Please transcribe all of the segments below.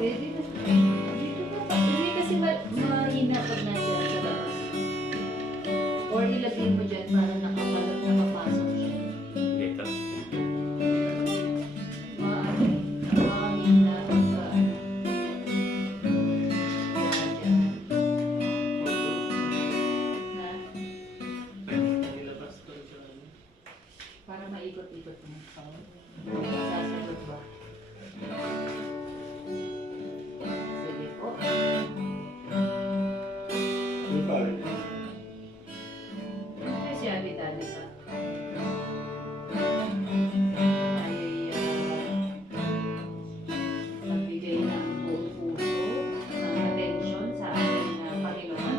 Pwede na. Dito na. Hindi kasi mahina pag nandiyan sa labas. Or ilagay mo dyan para nakapasok siya. Dito. Mahina ang para maikot-ikot mo. Masasagot ba? Sige po. Ay, si Abby Tali ka. Ay, nagbigay ng buong puso, ng atensyon sa ating Panginoon.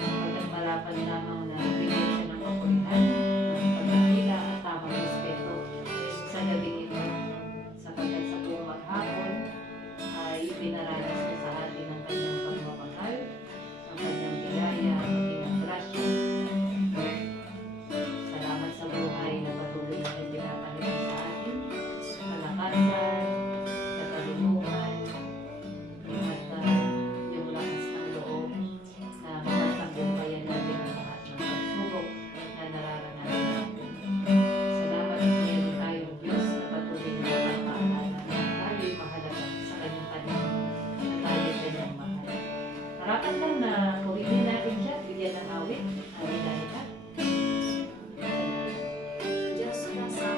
Pagkakarapan lamang na bigyan siya ng kapulitan, ng pagkakila at tamang respeto sa gabing ito. Sapagkat sa buong maghapon ay pinaranas niya sa atin ang kanyang pagmamahal, ang kanyang biyaya, ang kanyang grasya. Salamat sa buhay na patuloy na pinapalitan sa atin, kalakasan, katalungan, at yung lakas ng loob na mapagtagumpayan natin ang lahat ng pagsubok na nararanasan natin. Salamat at meron tayong Diyos na patuloy na napapaalala na tayo'y mahalaga sa kanyang panahon na tayo'y kanyang mahal. Harapan lang na purihin natin siya, bigyan ng awit, halika. Diyos na sa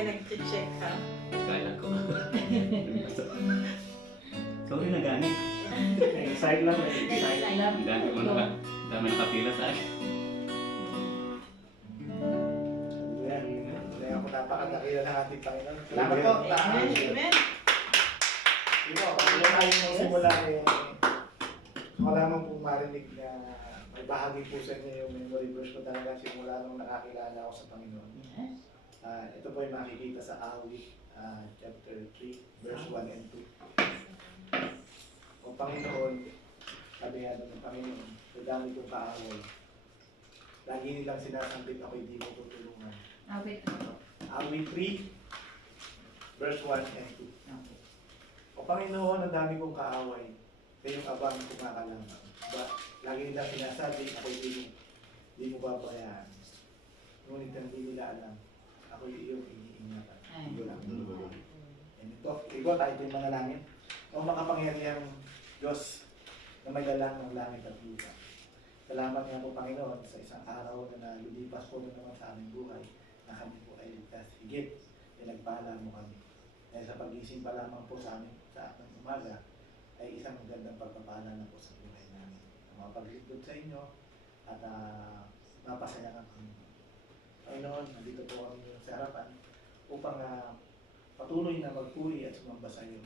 tayo nag-check ha. Kala ko. Sorry na gamit. Side lang. Side. Ang dami mo naka, ang dami nakapila sa akin. Yan. Kaya ako napakadakila ng ating Panginoon. Salamat po. Amen. Amen. Ito, kung tayo nung simula wala man pong marinig na may bahagi po sa inyo yung memory verse ko talaga simula nung nakakilala ako sa Panginoon. Ito po yung makikita sa Awit chapter 3, verse 1 and 2. O Panginoon, sabi nga ng Panginoon, sa dami kong kaaway, lagi nilang sinasambit ako hindi mo tutulungan. Awit ano? Awit 3, verse 1 and 2. Okay. O Panginoon, ang dami kong kaaway, kayong abang kumakalamang. Lagi nilang sinasabi, ako hindi mo babayaan. Ngunit hindi nila alam, ako iyong iniingatan. Ay. Ito lang. And ito, tayo din mga langit. O makapangyarihang Diyos na may lalang ng langit at lupa. Salamat nga po Panginoon sa isang araw na lulipas po na naman sa aming buhay na kami po ay ligtas. Higit, pinagpala mo kami. Dahil sa pagising pa lamang po sa amin sa ating umaga, ay isang magandang pagpapala na po sa buhay namin. Mapaglingkod sa inyo at mapasayangan kami. Panginoon, nandito po kami sa harapan upang patuloy na magpuri at sumamba sa iyo.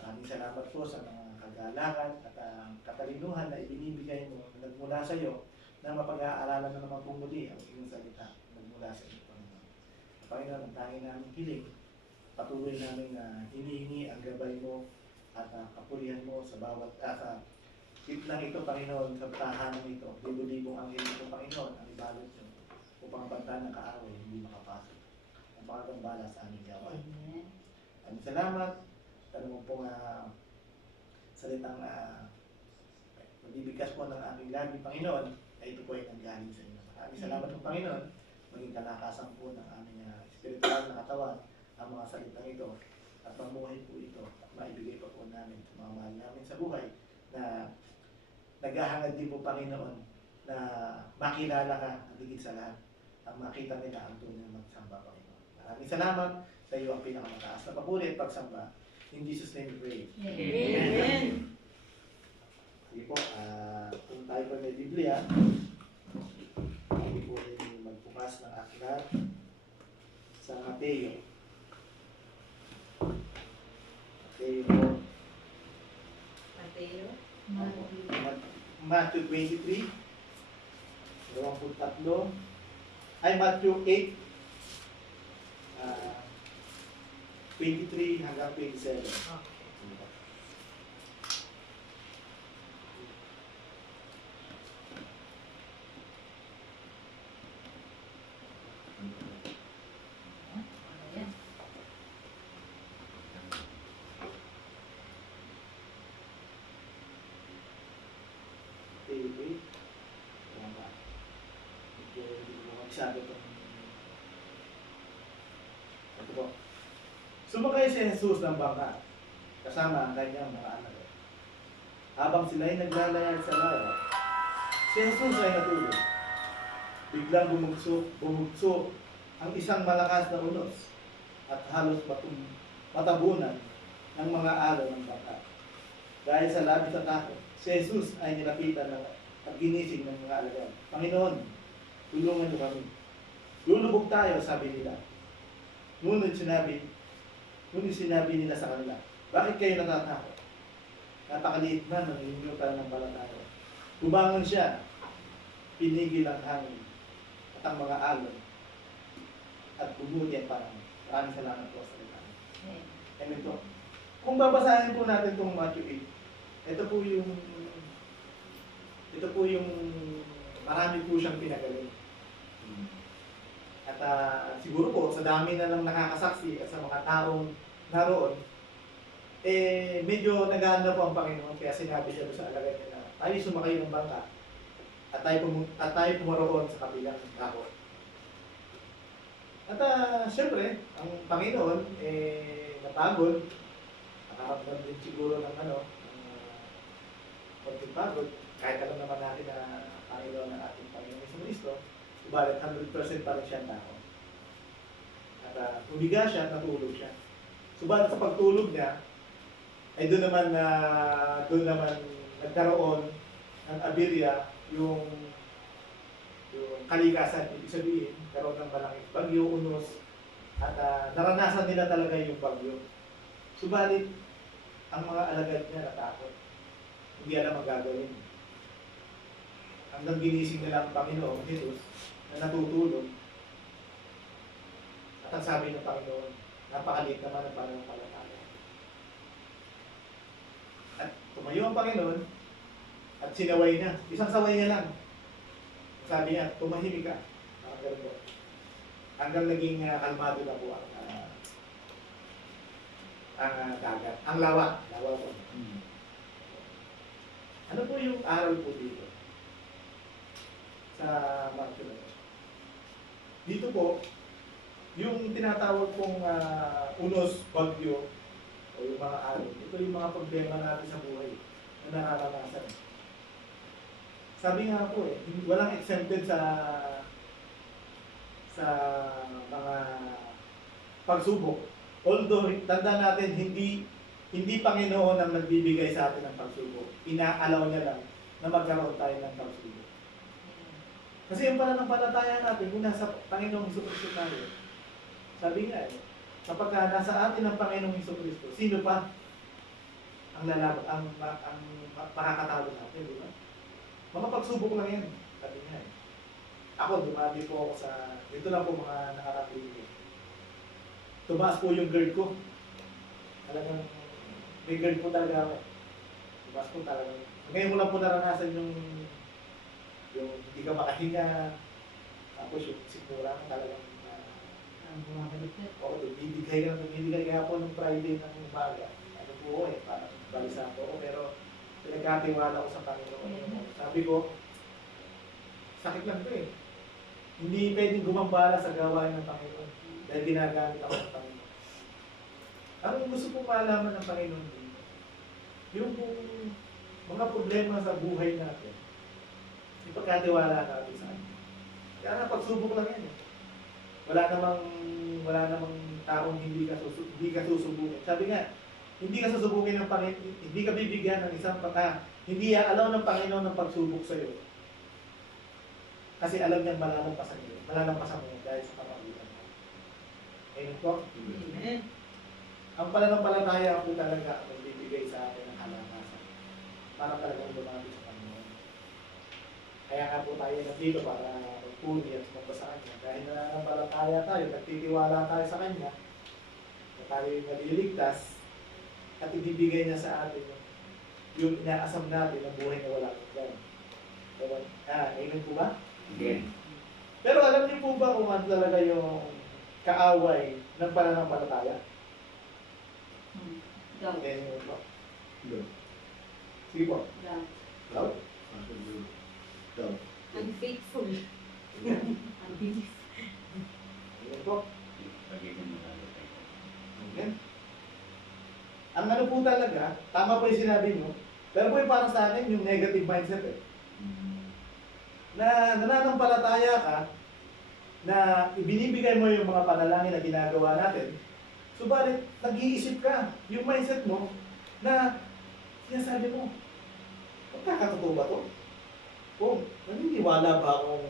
Maraming salamat po sa mga kagalakan at katalinuhan na ibinibigay mo na nagmula sa iyo na mapag-aaralan na naman po muli ang iyong salita nagmula sa iyo, Panginoon. Panginoon, ang tanging namin hiling, patuloy namin na hinihingi ang gabay mo at kapulihan mo sa bawat sa lang ito, Panginoon, sa tahanan ito. Libo-libong anghel ito, Panginoon, ang ibalot nyo upang banta ng kaaway hindi makapasok. Ang pangatang bala sa aming gawain. Amen. Ang salamat. Tanong mo pong salitang magbibigkas po ng aming labi, Panginoon, ay ito po ay nanggaling sa inyo. Maraming salamat po, Panginoon. Maging kalakasan po ng aming spiritual na katawan ang mga salitang ito at mamuhay po ito at maibigay pa po namin sa mga mahal namin sa buhay na naghahangad din po, Panginoon, na makilala ka at higit sa lahat ang makita nila ang tunay na magsamba, Panginoon. Maraming salamat sa iyo ang pinakamataas na papuri at pagsamba. In Jesus' name we pray. Amen. Sige po, kung tayo po may Biblia, tayo po ay magbukas ng aklat sa Mateo. Mateo po. Mateo. Matthew 23, 23, ay Matthew 8, 23 hanggang 27. Okay. Ayan. Okay. Ayan ba? Medyo hindi ko magsado itong... Ito po. Sumakay si Jesus ng bangka kasama ang kanyang mga anak. Habang sila ay naglalayag sa lawa, si Jesus ay natulog. Biglang bumugso ang isang malakas na unos at halos matabunan ng mga alo ng bangka. Dahil sa labis na takot, si Jesus ay nilapitan at ginising ng mga alagad. Panginoon, tulungan niyo kami. Lulubog tayo, sabi nila. Ngunit sinabi nila sa kanila, bakit kayo natatakot? Napakaliit na ng inyong pananampalataya. Bumangon siya, pinigil ang hangin at ang mga alon at bumuti ang parang. Maraming salamat po sa litan. And ito, kung babasahin po natin itong Matthew 8, ito po yung marami po siyang pinagaling. At siguro po, sa dami na lang nakakasaksi at sa mga taong naroon, medyo nagana po ang Panginoon kaya sinabi siya sa alagad niya na tayo sumakay ng bangka at tayo pumaroon sa kabilang dako. At syempre, ang Panginoon napagod, nakaramdam din siguro ng konting pagod, kahit alam naman natin na Panginoon ng ating Panginoon sa Kristo, subalit 100% pa rin siya ang tao. At humiga siya at natulog siya. Subalit sa pagtulog niya, ay doon naman nagkaroon ng aberya yung kalikasan. Ibig sabihin, karoon ng malaking bagyo, unos, at naranasan nila talaga yung bagyo. Subalit, ang mga alagad niya natakot. Hindi alam ang gagawin. Hanggang ginising nila ang Panginoon, Jesus, na natutulog. At ang sabi ng Panginoon, napakalit naman ang pananampalataya. At tumayo ang Panginoon, at sinaway niya. Isang saway niya lang. Sabi niya, tumahimik ka. Ganun po. Hanggang naging kalmado na po ang dagat. Ang lawa. Lawa po. Ano po yung aral po dito? Sa Matthew na to. Dito po, yung tinatawag pong unos, bagyo, o yung mga araw, ito yung mga problema natin sa buhay na nararanasan. Sabi nga po walang exempted sa mga pagsubok. Although, tanda natin, hindi Panginoon ang nagbibigay sa atin ng pagsubok. Inaalaw niya lang na magkaroon tayo ng pagsubok. Kasi yung pananampalataya natin, kung nasa Panginoong Hesus-Kristo tayo, sabi nga kapag nasa atin ang Panginoong Hesus-Kristo, sino pa ang makakatalo natin, di ba? Mga pagsubok lang yan, sabi nga Ako, dumami po ako dito lang po mga nakarating ko. Tumaas po yung guard ko. Talagang, may guard po talaga ako. Tumaas po talaga. Ngayon mo lang po naranasan yung hindi ka makahinga. Tapos yung sikmura ka talagang Ang bumabalik. oo, bibigay kaya po ng Friday ng umaga. Ano po parang balisa po ako, pero pinagkatiwala ko sa Panginoon. Sabi ko, sakit lang ito Hindi pwedeng gumambala sa gawain ng Panginoon dahil ginagamit ako ng Panginoon. Ang gusto ko malaman ng Panginoon dito, yung mga problema sa buhay natin, ipagkatiwala natin sa Kanya. Kaya nga pagsubok lang yan Wala namang taong hindi ka susubukin. Sabi nga, hindi ka susubukin ng Panginoon, hindi ka bibigyan ng isang hindi alaw ng Panginoon ng pagsubok sa iyo. Kasi alam niyang malalampasan mo dahil sa pamagitan mo. Amen po? Amen. Ang pananampalataya po talaga ang magbibigay sa atin ng kalakasan para talagang lumapit sa Panginoon. Kaya nga po tayo nandito para magpuni at sumamba sa Kanya. Dahil nananampalataya tayo, nagtitiwala tayo sa Kanya, na tayo naliligtas, at ibibigay niya sa atin yung inaasam natin ng buhay na wala hanggan. Amen po ba? Okay. Pero alam niyo po ba kung ano talaga yung kaaway ng pananampalataya? Daw. Amen po. Sige po. Daw. Daw? Daw. Unfaithful. Unbelief. Amen po. Pag-ibig mo lalo tayo. Amen. Ang ano po talaga, tama po yung sinabi mo, pero po yung parang sa akin, yung negative mindset na nananampalataya ka, na ibinibigay mo yung mga panalangin na ginagawa natin, subalit nag-iisip ka, yung mindset mo, na sinasabi mo, magkakatotoo ba to? O naniniwala ba akong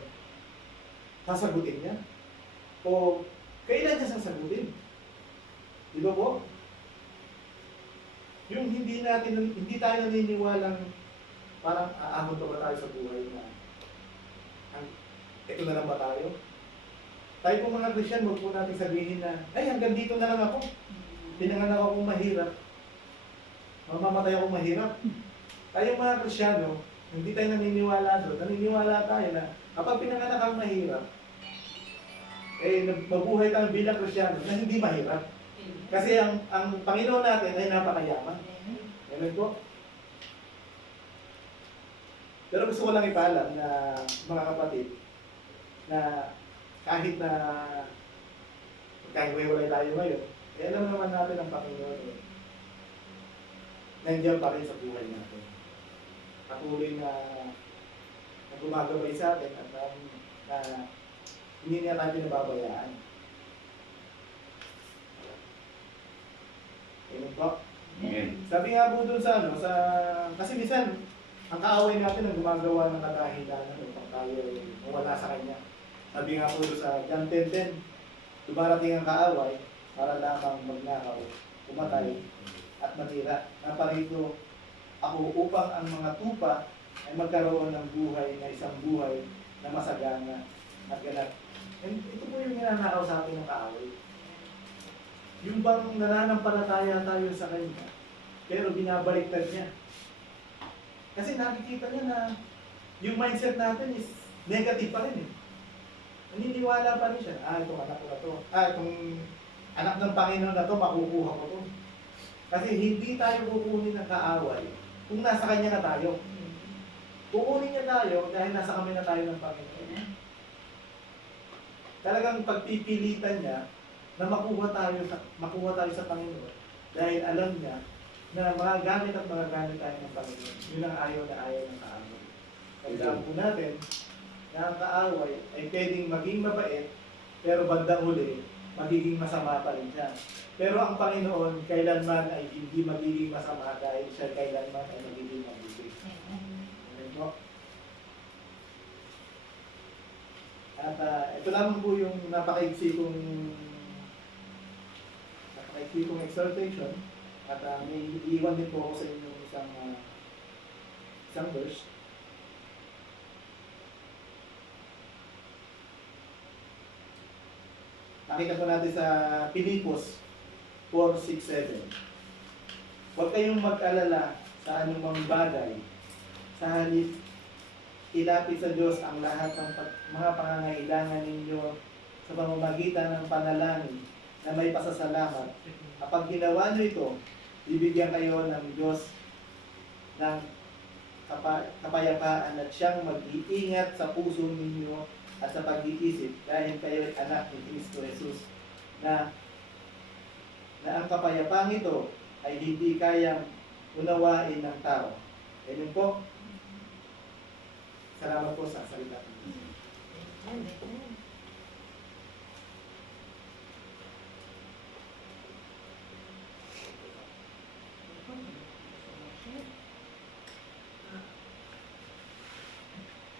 sasagutin niya? O kailan niya sasagutin? Di ba po? Yung hindi tayo naniniwalang parang aahon pa ba tayo sa buhay na ito na lang ba tayo? Tayo po mga Christian, huwag po natin sabihin na, ay hanggang dito na lang ako. Pinanganak akong mahirap. Mamamatay akong mahirap. Tayo mga Krisyano, hindi tayo naniniwala doon. Naniniwala tayo na kapag pinanganak kang mahirap, mabuhay tayo bilang Krisyano na hindi mahirap. Kasi ang Panginoon natin ay napakayaman. Amen po? Pero gusto ko lang ipaalam na mga kapatid, na kahit hiwalay tayo ngayon, alam naman natin ang Panginoon nandiyan pa rin sa buhay natin. Patuloy na gumagabay sa atin at hindi niya tayo pinababayaan. Amen po. Amen. Sabi nga po dun sa ano, kasi minsan, ang kaaway natin ang gumagawa ng kadahilanan upang tayo mawala sa Kanya. Sabi nga po dun sa John 10:10, dumarating ang kaaway para lamang magnakaw, pumatay, at matira. Naparito ako upang ang mga tupa ay magkaroon ng buhay na isang buhay na masagana at ganap. And ito po yung ninanakaw sa atin ng kaaway. Yung bang nananampalataya tayo sa Kanya, pero binabaliktad niya. Kasi nakikita niya na yung mindset natin is negative pa rin eh. Naniniwala pa rin siya, itong anak ko na to. Itong anak ng Panginoon na to, makukuha ko to. Kasi hindi tayo kukunin ng kaaway kung nasa Kanya na tayo. Kukunin niya tayo dahil nasa kami na tayo ng Panginoon. Talagang pagpipilitan niya na makuha tayo sa Panginoon dahil alam niya na mga gamit at mga gamit tayo ng Panginoon. Yun ang ayaw na ayaw ng kaaway. Tandaan po natin na ang kaaway ay pwedeng maging mabait, pero bandang huli, magiging masama pa rin siya. Pero ang Panginoon, kailanman ay hindi magiging masama dahil siya kailanman ay magiging mabuti. Amen po. At ito lamang po yung napakaiksi kong exhortation. At may iwan din po ako sa inyo isang verse. Nakita po natin sa Pilipos 4:6-7. Huwag kayong mag-alala sa anumang bagay. Sa halip, ilapit sa Diyos ang lahat ng mga pangangailangan ninyo sa pamamagitan ng panalangin na may pasasalamat. Kapag ginawa nyo ito, bibigyan kayo ng Diyos ng kapayapaan at siyang mag-iingat sa puso ninyo at sa pag-iisip dahil kayo ay anak ni Kristo Jesus na ang kapayapang ito ay hindi kayang unawain ng tao. Amen po. Salamat po sa salita.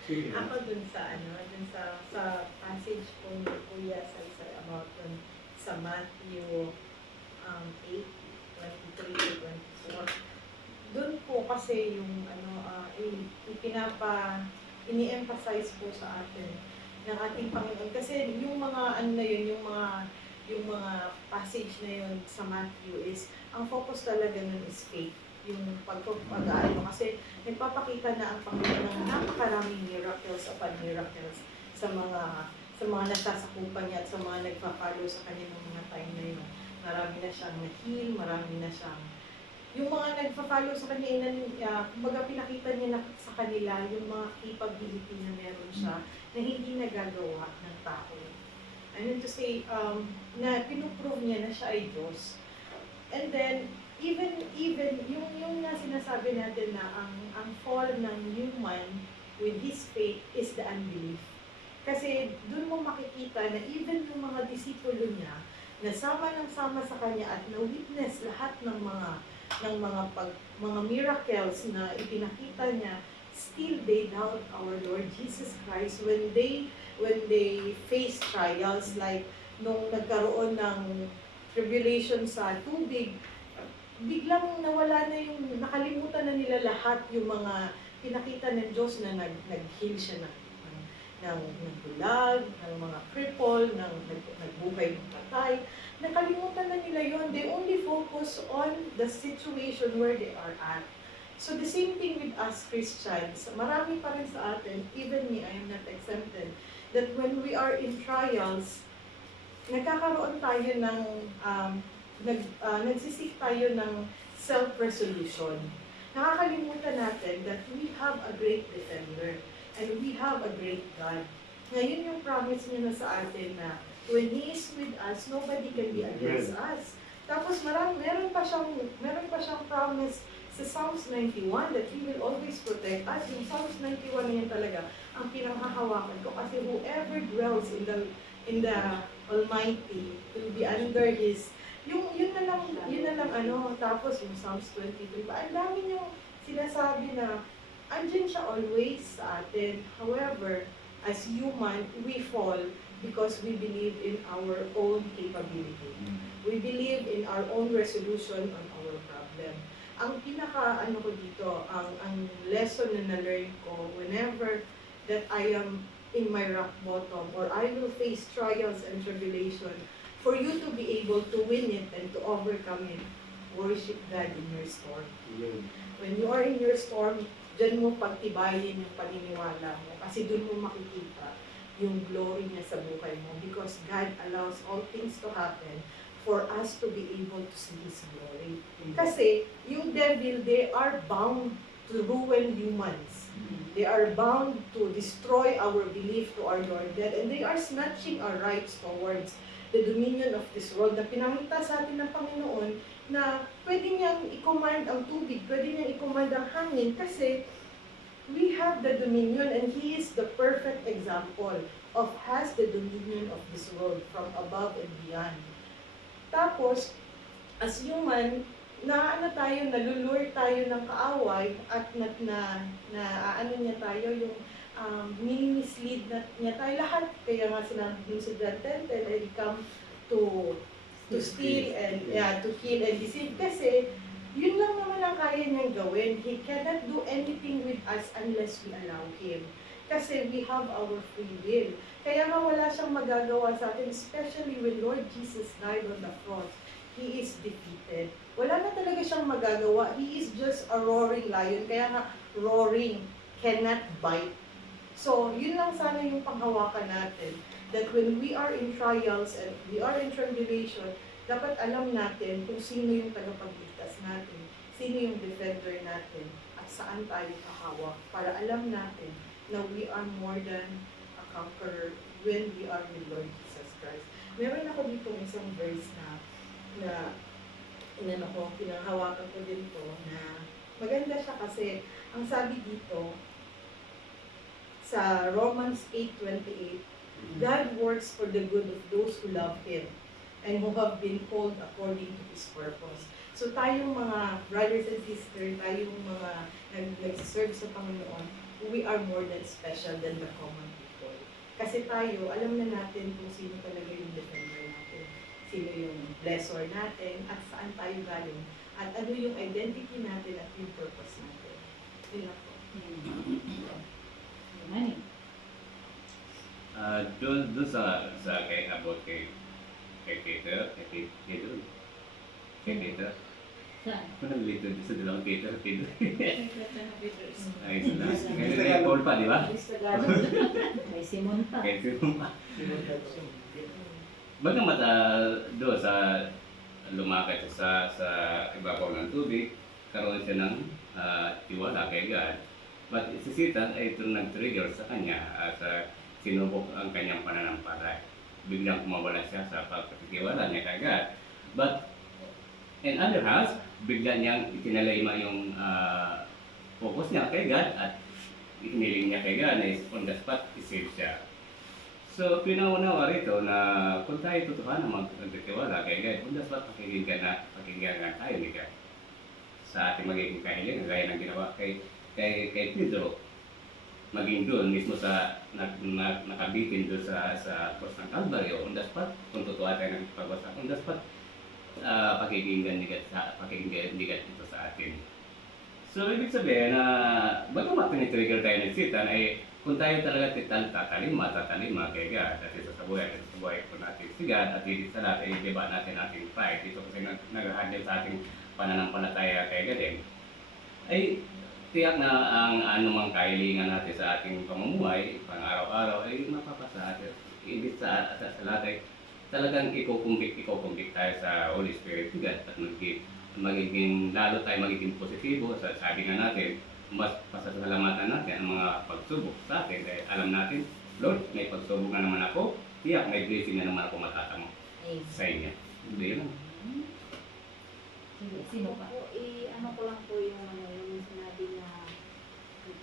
Sige. Ako dun sa passage po ni Kuya sa about dun sa Matthew 8:23-24. Dun po kasi yung ini-emphasize po sa atin ng ating Panginoon kasi yung mga yung mga passage na yun sa Matthew is ang focus talaga nun is faith, yung pag-aano kasi nagpapakita na ang Panginoon ng napakaraming miracles upon miracles sa mga nasasakupan niya at sa mga nagpa-follow sa kanya ng mga time na yun. Marami na siyang na-heal, marami na siyang yung mga nagpa-follow sa kanya, kumbaga pinakita niya na sa kanila yung mga capability na meron siya na hindi nagagawa ng tao. I mean to say, na pinuprove niya na siya ay Diyos. And then, even yung na sinasabi natin na ang fall ng human with his faith is the unbelief. Kasi doon mo makikita na even yung mga disipulo niya, nasama sa kanya at na-witness lahat ng mga miracles na ipinakita niya, still they doubt our Lord Jesus Christ when they face trials like nung nagkaroon ng tribulation sa tubig, biglang nawala na yung nakalimutan na nila lahat yung mga pinakita ng Diyos na nag-heal siya ng bulag, ng mga cripple, nagbuhay ng patay. Nakalimutan na nila yon. They only focus on the situation where they are at. So the same thing with us Christians. Marami pa rin sa atin, even me, I am not exempted, that when we are in trials, nagkakaroon tayo ng, nagsisik tayo ng self-resolution. Nakakalimutan natin that we have a great defender and we have a great God. Ngayon yung promise niya na sa atin na when He is with us, nobody can be against us. Tapos meron pa siyang promise sa Psalms 91 that He will always protect us. Yung Psalms 91 na yan talaga ang pinanghahawakan ko kasi whoever dwells in the Almighty will be under His yun na lang ano, tapos yung Psalms 23 pa, ang dami niyong sinasabi na andyan siya always sa atin. However, as human, we fall because we believe in our own capability. We believe in our own resolution on our problem. Ang pinaka ano ko dito, ang lesson na na-learn ko whenever that I am in my rock bottom or I will face trials and tribulation, for you to be able to win it and to overcome it, worship God in your storm. When you are in your storm, dyan mo pagtibayin yung paniniwala mo kasi dun mo makikita yung glory niya sa buhay mo because God allows all things to happen for us to be able to see His glory. Kasi yung devil, they are bound to ruin humans. They are bound to destroy our belief to our Lord God, and they are snatching our rights towards the dominion of this world na pinakita sa atin ng Panginoon na pwede niyang i-command ang tubig, pwede niyang i-command ang hangin kasi we have the dominion and He is the perfect example of has the dominion of this world from above and beyond. Tapos, as human, nalulure tayo ng kaaway at ano niya tayo, yung mini-mislead niya tayo lahat. Kaya nga sinabi yung sa John 10:10, I come to steal and to kill and deceive. Kasi, yun lang naman ang kaya niyang gawin. He cannot do anything with us unless we allow Him. Kasi we have our free will. Kaya nga wala siyang magagawa sa atin, especially when Lord Jesus died on the cross. He is defeated. Wala na talaga siyang magagawa. He is just a roaring lion. Kaya nga, roaring cannot bite. So, yun lang sana yung panghawakan natin. That when we are in trials and we are in tribulation, dapat alam natin kung sino yung tagapagligtas natin, sino yung defender natin, at saan tayo kahawak para alam natin na we are more than a conqueror when we are with Lord Jesus Christ. Meron ako dito isang verse na pinahawakan ko din to na maganda siya kasi ang sabi dito sa Romans 8:28, God works for the good of those who love Him and who have been called according to His purpose. So tayong mga brothers and sisters, tayong mga nag-serve sa Panginoon, we are more than special than the common people. Kasi tayo, alam na natin kung sino talaga yung defender natin, sino yung blessor natin, at saan tayo galing, at ano yung identity natin at yung purpose natin. Yun ako. Money. Doon sa kay about kay Peter, kay Peter. Saan? Ano nalito sa dalawang Peter? Ay, Sa sila. Ngayon Paul pa, di ba? May Simon pa. Kay Simon pa. Bagamat doon sa lumakad sa ibabaw ng tubig, karoon siya ng tiwala kay God. But si Satan ay ito nag-trigger sa kanya sa sinubok ang kanyang pananampalataya. Biglang kumawala siya sa pagkatiwala niya kay God. But in other hands, bigla niyang itinalayma yung focus niya kay God at hiniling niya kay God na on the spot, isave siya. So, pinaunawa rito na kung tayo tutuhan na magtitiwala kay God, on the spot, pakinggan tayo ni God sa ating magiging kahilingan, gaya ng ginawa kay Pedro. Maging doon mismo sa nakabitin doon sa cross ng Calvary, on the spot, kung tutuwa tayo ng pag-wasa, on the spot, pakinggan ni God ito sa atin. So, ibig sabihin na bagamat tinitrigger tayo ng Satan ay kung tayo talaga tatalima kay God at isasabuhay po natin si God at hindi sa lahat ay iba natin ating pride dito kasi nag-handle sa ating pananampalataya kay God ay tiyak na ang anumang kahilingan natin sa ating pamumuhay pang-araw-araw ay mapapasa atin. Ibig sa lahat ay talagang ikukumbik tayo sa Holy Spirit of God at magiging lalo tayo magiging positibo sa sabi nga natin mas pasasalamatan natin ang mga pagsubok sa atin dahil alam natin, Lord, may pagsubok na naman ako, tiyak may blessing na naman ako matatamo sa inyo. Hindi lang. Sino pa? Ano ko lang po yung sinabi na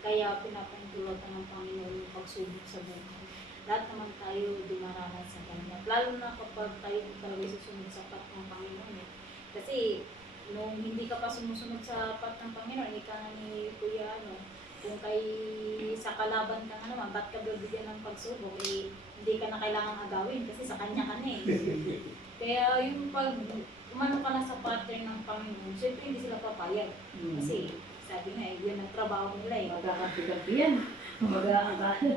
kaya pinapahintulutan ng Panginoon yung pagsubok sa buhay. lahat naman tayo dumaranas sa ganyan. At lalo na kapag tayo talaga susunod sa path ng Panginoon. Kasi nung hindi ka pa sumusunod sa path ng Panginoon, ika nga ni Kuya, kung kay sa kalaban ka nga naman, ba't ka bibigyan ng pagsubok? Hindi ka na kailangang agawin kasi sa kanya ka na eh. Kaya yung pag umano ka na sa pattern ng Panginoon, syempre hindi sila papayag. Kasi sabi nga, yun ang trabaho nila eh. Magkakapi-kapi yan.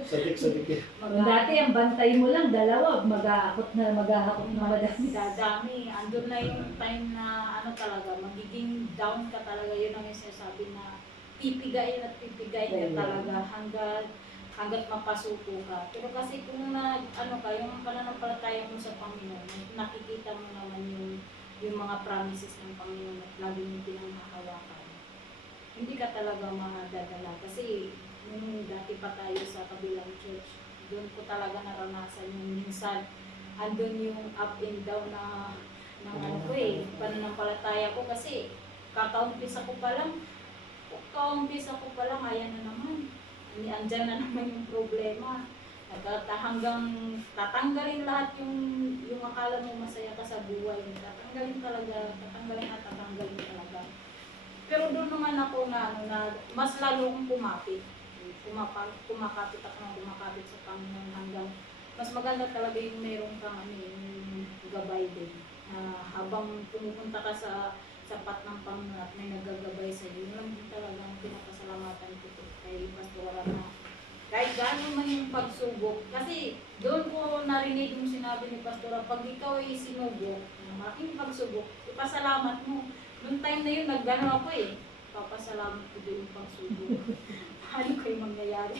Sadik-sadik eh. Kung dati ang bantay mo lang, dalawa, maghahakot na madami. Dadami. Andun na yung time na talaga, magiging down ka talaga. Yun ang sinasabi na pipigayin at pipigayin ka talaga hanggat mapasuko ka. Pero kasi kung yung pananampalataya mo sa Panginoon, nakikita mo naman yung mga promises ng Panginoon at lagi mo pinanghahawakan. Hindi ka talaga madadala. Kasi nung dati pa tayo sa kabilang church, doon ko talaga naranasan yung minsan andun yung up and down na pananampalataya ko kasi kakaumpisa ko pa lang, ayan na naman. Andyan na naman yung problema. Hanggang tatanggalin lahat yung akala mo masaya ka sa buhay. Tatanggalin talaga. Pero doon naman ako na mas lalo kong kumapit. Kumakapit sa Panginoon hanggang mas maganda talaga yung meron kang yung gabay din. Habang pumupunta ka sa path ng Panginoon at may nagagabay sa iyo, yun lang din talaga ang pinapasalamatan ko kay Pastor na kahit gano'n man yung pagsubok. Kasi doon ko narinig yung sinabi ni Pastor, pag ikaw ay sinubok, malaking pagsubok, ipasalamat mo. Noong time na yun, nag-gano ako papasalamat ko din yung pagsubok. Paano kayo mangyayari?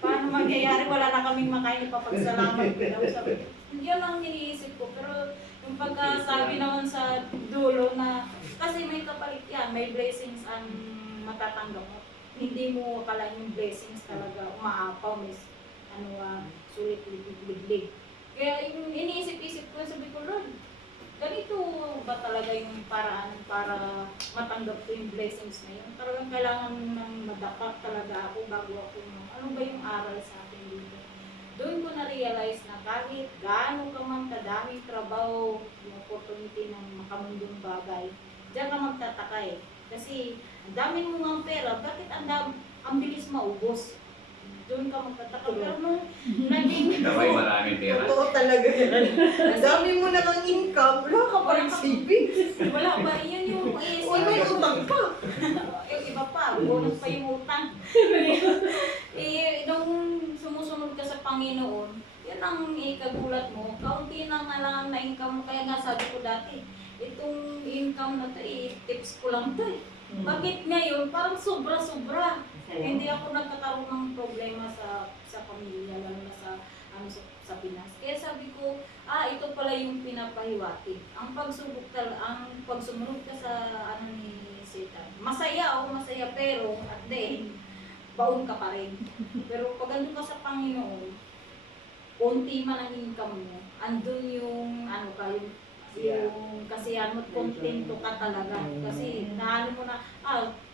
Paano mangyayari? Wala na kaming makain ipapagsalamat ko. Sabi ko, yun ang iniisip ko. Pero yung pagkasabi naman sa dulo na, kasi may kapalit yan, may blessings ang matatanggap mo. Hindi mo akala yung blessings talaga umaapaw, may sulit liglig. Kaya yung iniisip-isip ko, sabi ko, Lord, ganito ba talaga yung paraan para matanggap ko yung blessings na yun? Talagang kailangan ng madapak talaga ako bago ako ano ba yung aral sa akin dito. Doon ko na-realize na kahit gaano ka man kadaming trabaho, yung opportunity ng makamundong bagay, diyan ka magtataka eh. Kasi ang dami mo ng pera, bakit ang bilis maubos? Doon ka magtataka. Pero nung naging... Sabay maraming pera. Totoo talaga yan. Ang dami mo na ng income, wala ka pa rin savings. Wala pa rin yun yung Wala may utang pa. yung iba pa, bonus pa yung utang. Nung sumusunod ka sa Panginoon, yun ang ikagulat mo. Kaunti na nga lang na income mo. Kaya nga sabi ko dati, itong income na ito, tips ko lang ito eh. Bakit ngayon? Parang sobra-sobra. Hindi ako nagkakaroon ng problema sa pamilya, lalo na sa Pinas. Kaya sabi ko, ito pala yung pinapahiwatig. Ang pagsumunod ka sa ni Satan. Masaya pero at the end, baon ka pa rin. Pero pag andun ka sa Panginoon, konti man ang income mo, andun yung yung kasiyahan mo, kontento ka talaga. Kasi naano mo na,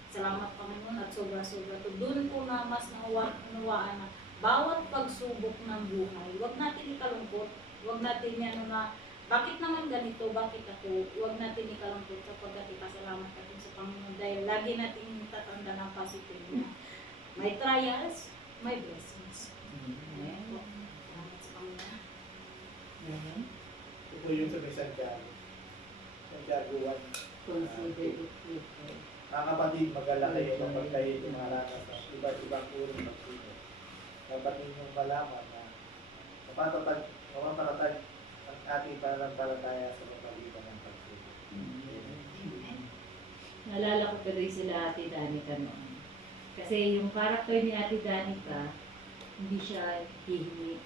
salamat Panginoon at sobra-sobra to. Doon ko na mas nawaan na bawat pagsubok ng buhay, huwag natin ikalungkot, huwag natin bakit naman ganito, bakit ako, huwag natin ikalungkot sapagkat ipasalamat natin sa Panginoon dahil lagi natin tatanda na positive na may trials, may blessings. Salamat sa Panginoon. Ito yung sa may Santiago. Santiago 1. Consider it good. Mga kapatid, mag-alala kayo kapag kayo dumaranas sa iba't ibang uri ng pagsubok. Dapat ninyong malaman na mapatatag ang ating pananampalataya sa pamamagitan ng pagsubok. Naalala ko tuloy sila Ate Danica noon. Kasi yung character ni Ate Danica, hindi siya hihingi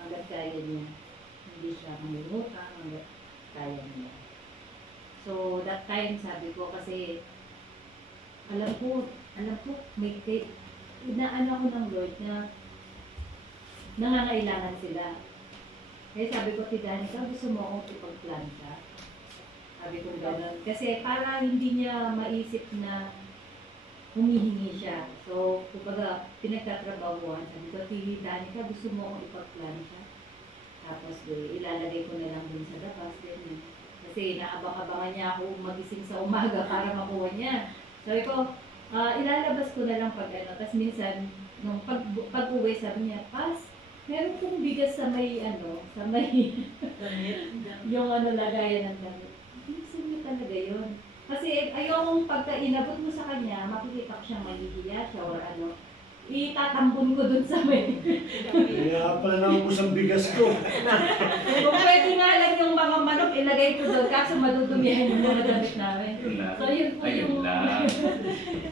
hanggat kaya niya. Hindi siya mangungutang hanggat kaya niya. So that time sabi ko kasi alam ko may inaano ko ng Lord na nangangailangan sila. Kaya sabi ko, Ate Danica, gusto mo akong ipag-planta? Sabi ko gano'n. Kasi para hindi niya maisip na humihingi siya. So, kumbaga, pinagtatrabahuan. Sabi ko, Tili Danica, gusto mo akong ipag-plan siya? Tapos, ilalagay ko na lang dun sa labas. Ganyan. Kasi naabang-abangan niya ako magising sa umaga para makuha niya. Sabi ko, ilalabas ko na lang pag ano. Tapos minsan, nung pag-uwi, sabi niya, Pas, meron kong bigas sa may sa may yung lagayan ng damit. Gusto niya talaga yun. Kasi ayokong pagka inabot mo sa kanya, makikita ko siyang mahihiya siya or itatambon ko dun sa may. Kaya pala naubos ang bigas ko. Kung pwede nga lang yung mga manok, ilagay ko doon, kaso madudumihan yung mga damit namin. So yun po Ayun yung, lang.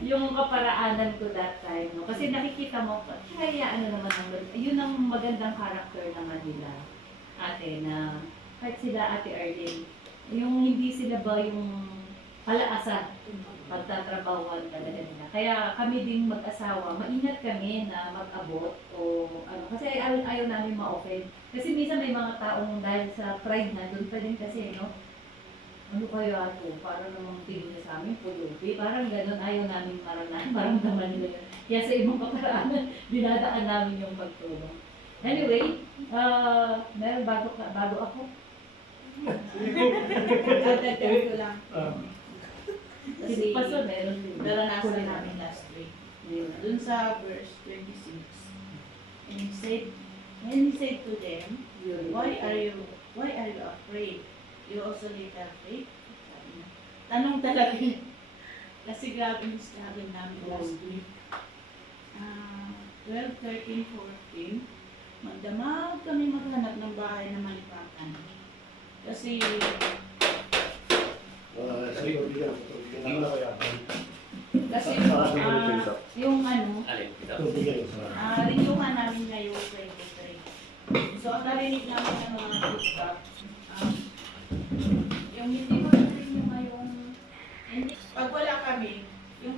yung kaparaanan ko that time. No? Kasi nakikita mo, kaya naman yun ang magandang character naman nila, ate, na kahit sila ate Arlene, yung hindi sila ba yung palaasan, pagtatrabahuan talaga nila. Kaya kami ding mag-asawa, maingat kami na mag-abot o kasi ayaw namin ma-offend. Kasi minsan may mga taong dahil sa pride na, doon pa din kasi, no? Ano kaya ito? Para namang tingin niya sa amin, pulubi. Parang ganun, ayaw namin maramdaman nila yun. Kaya sa ibang kaparaanan, dinadaan namin yung pagtulong. Anyway, meron bago ako. Tatagdag ko lang. Kasi paso, meron din. Naranasan namin last week. Dun sa verse 26. And he said to them, why are you afraid? You also little faith? Sabi niya. Tanong talaga niya. Kasi grabe yung struggle namin last week. 12, 13, 14. Magdamag kami maghanap ng bahay na malipakan. Kasi yung Alin, ito. rinungan namin ngayong 23. So, ang narinig namin ng mga feedback, yung hindi mo rin yung pag wala kami, yung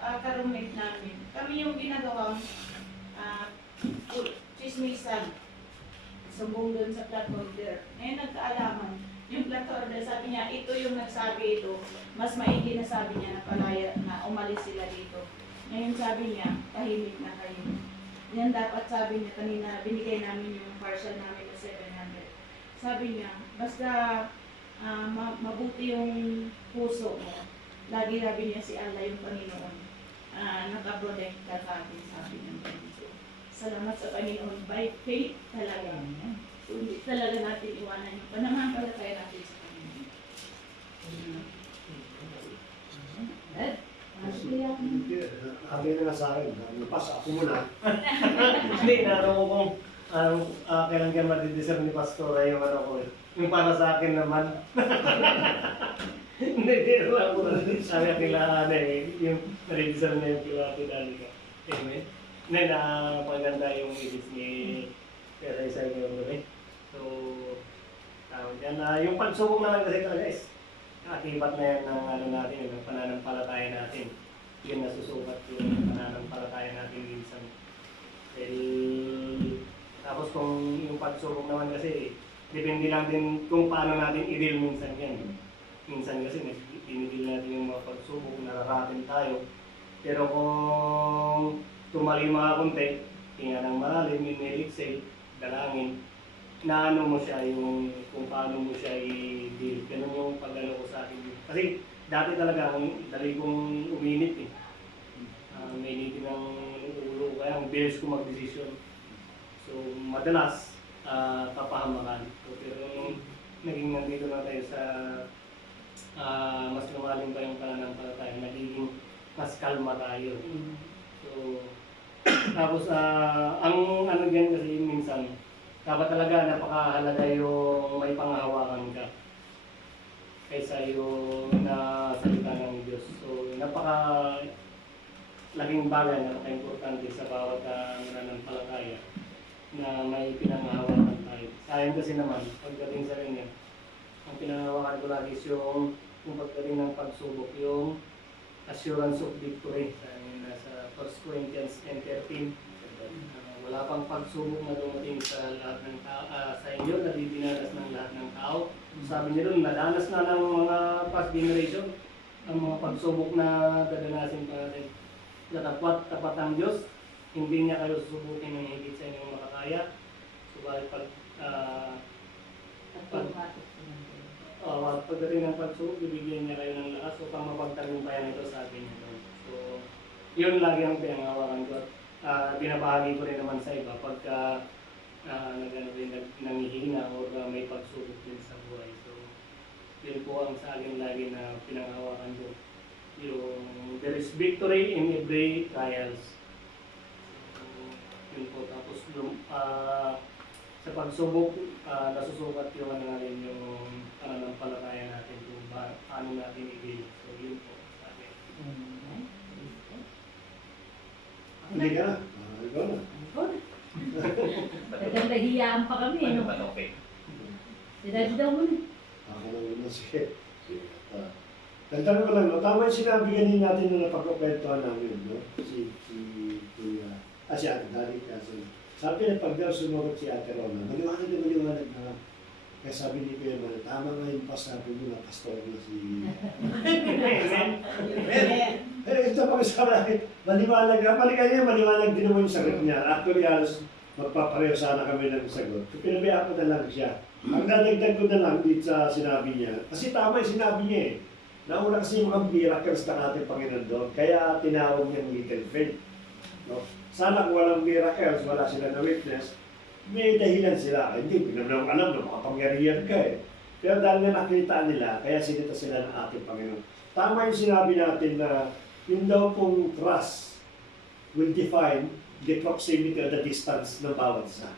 ka-roommate namin, kami yung ginagawang chismisan. Sumbong doon sa flat order. Ngayon nagkaalaman, yung flat order, sabi niya, ito yung nagsabi ito, mas maigi na sabi niya na palaya, na umalis sila dito. Ngayon sabi niya, tahimik na kayo. Yan dapat sabi niya, kanina binigay namin yung partial namin na 700. Sabi niya, basta mabuti yung puso mo. Lagi sabi niya si Allah yung Panginoon. Nakaprotect ka sa atin, sabi niya. So, salamat sa Panginoon. By faith talaga. So, hindi talaga natin iwanan yung pananampalataya natin sa Panginoon. Sabi na sa akin, pas ako muna. Hindi, naroon ko kung kailan kaya madideserve ni Pastor ay yung ko eh. Yung para sa akin naman. Hindi lang ako sabi nila yung madideserve na yung kila Danica. Amen. Hindi, napaganda yung edits ni Pera Isay Gabriel. So, tawag yan. Yung pagsubok naman kasi talaga guys, akibat na yan ng natin, yung pananampalataya natin. Yun nasusukat yung pananampalataya natin minsan. Tapos kung yung pagsubok naman kasi, depende lang din kung paano natin i-deal minsan yan. Minsan kasi dinidil natin yung mga pagsubok, nararating tayo. Pero kung tumalim mga konti, tingnan ng malalim, inhale, dalangin, naano mo siya yung kung paano mo siya i-deal. Ganun yung pag-ano ko sa akin. Kasi dati talaga, dali kong uminit eh. Mainitin ng ulo, kaya ang bilis ko mag-desisyon. So, madalas, kapahamakan. So, pero nung naging nandito na tayo sa mas lumalim pa yung pananampalataya, nagiging mas kalma tayo. So, tapos, ang ano dyan kasi minsan, dapat talaga napakahalaga yung may panghahawakan ka kaysa yung na salita ng Diyos. So, laking bagay, napaka-importante sa bawat mananampalataya na may pinanghahawakan tayo. Sayang kasi naman, pagdating sa kanya, ang pinanghahawakan ko lagi is yung pagdating ng pagsubok, yung assurance of victory. Sa 1 Corinthians 10:13, wala pang pagsubok na dumating sa lahat ng tao, sa inyo, na dinanas ng lahat ng tao. Sabi niya doon, nadanas na ng mga past generation ang mga pagsubok na dadanasin pa natin. tapat ang Diyos, hindi niya kayo susubukin ng higit sa inyong makakaya. Subalit pagdating ng pagsubok, bibigyan niya kayo ng lakas upang mapagtagumpayan ito sa atin ito. So, yun lagi ang pinangawakan ko. Binabahagi ko rin naman sa iba pagka nangihina o may pagsubok din sa buhay. So, yun po ang sa akin lagi na pinangawakan ko. Yung there is victory in every trials. So, yun po. Tapos sa pagsubok, nasusukat yung yung pananampalataya natin kung paano natin i-deal. So yun po sa akin. Hindi ka na. Ikaw na. Nagandahiyaan pa kami, no? Okay. Sinabi daw mo na. Ako na muna. Sige. Tantanong ko lang, no? Tama yung sinabi ganin natin na napagkupwentuhan namin, no? Si Ate Dali kasi. Sabi na pag daw sumagot si Ate Rona, maliwanag na. Kaya sabi ni Kuya Manuel, tama nga yung pasabi mo na pastor na si... Ito pa sabi natin, maliwanag na. Maliwanag din naman yung sagot niya. Actually, halos magpapareho sana kami ng sagot. So, pinabayaan ko na lang siya. Ang dadagdag ko na lang dito sa sinabi niya, kasi tama yung sinabi niya eh. Nauna kasi yung mga miracles ng ating Panginoon doon, kaya tinawag niyang little faith. No? Sana kung walang miracles, wala sila na witness, may dahilan sila. Hindi, pinamang alam na makapangyarihan ka eh. Pero dahil nga nakita nila, kaya sinita sila ng ating Panginoon. Tama yung sinabi natin na yun daw pong trust will define the proximity or the distance ng bawat isa.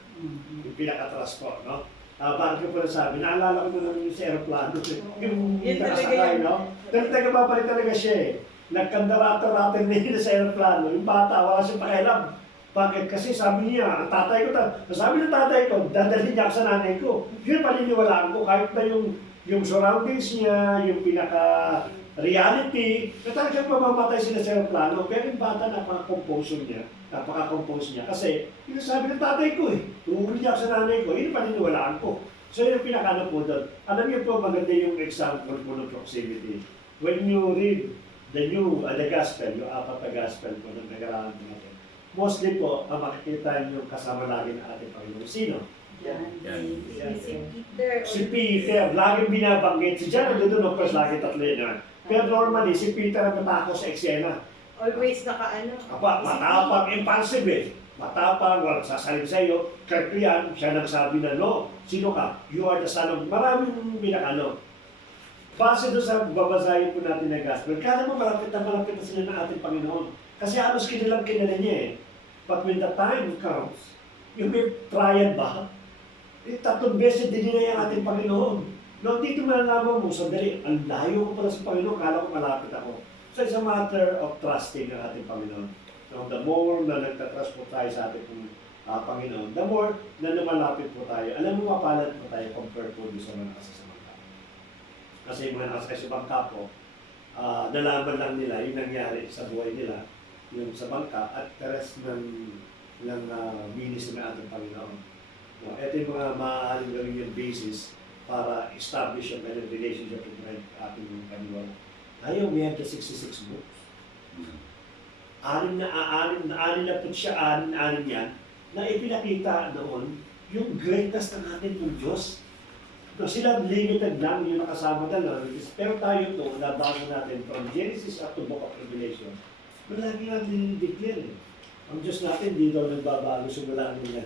Yung pinaka-trust po, no? Bakit ko po nasabi, naalala ko na naman yung sa aeroplano. Yung nakasakay, no? Pero tagababalik talaga siya eh. Nagkandarato-rater na yun sa aeroplano. Yung bata, wala siyang pakialam. Bakit? Kasi sabi niya, ang tatay ko, sabi ng tatay ko, dadalhin niya ako sa nanay ko. Yun paniniwalaan ko, kahit na yung surroundings niya, yung pinaka-reality, na talagang mamamatay sila sa aeroplano. Pero yung bata, napaka-compose niya. Kasi, yung sabi ng tatay ko eh, tumuhuli niya ako sa nanay ko, yun paniniwalaan ko. So yun yung pinaka-ano po doon. Alam niyo po, maganda yung example po ng proximity. When you read the gospel, yung apat na gospel po ng nag-aralan natin, mostly po, ang makikita niyo kasama lagi ng ating Panginoon. Sino? Si Peter, laging binabanggit. Si John, nandun of course, lagi tatlo yun. Pero normally, si Peter ang matako sa eksena. Always naka-ano. Matapang, impulsive eh. Matapang, walang sasalim sa iyo. Kaya siya nagsabi na, no, sino ka? You are the son of... Maraming binakano. Base doon sa babasahin po natin ng gospel, kaya mo malapit na sila ng ating Panginoon. Kasi halos kilala niya eh. But when the time comes, yung may trial ba? Tatlong beses din niya yung ating Panginoon. No, dito malalaman mo, sandali, ang layo ko pala sa Panginoon, kala ko malapit ako. So it's a matter of trusting ng ating Panginoon. No, the more na nagtatrust po tayo sa ating Panginoon, the more na lumalapit po tayo. Alam mo, mapalat po tayo compare po doon sa mga nakasasamang tao. Kasi yung mga nakasasamang po, nalaman lang nila yung nangyari sa buhay nila, yung sa bangka at the rest ng ministry ng ating Panginoon. No, ito yung mga maaaring gawin yung basis para establish yung kanyang relationship with ating Panginoon. Ayaw, we have the 66 books. Anin na po siya, anin yan, na ipinakita noon yung greatness ng ating Diyos. No, sila limited lang yung nakasama na pero tayo ito, nabasa natin from Genesis up to Book of Revelation. Malagi natin declare eh. Ang Diyos natin, di daw nagbabago simula nila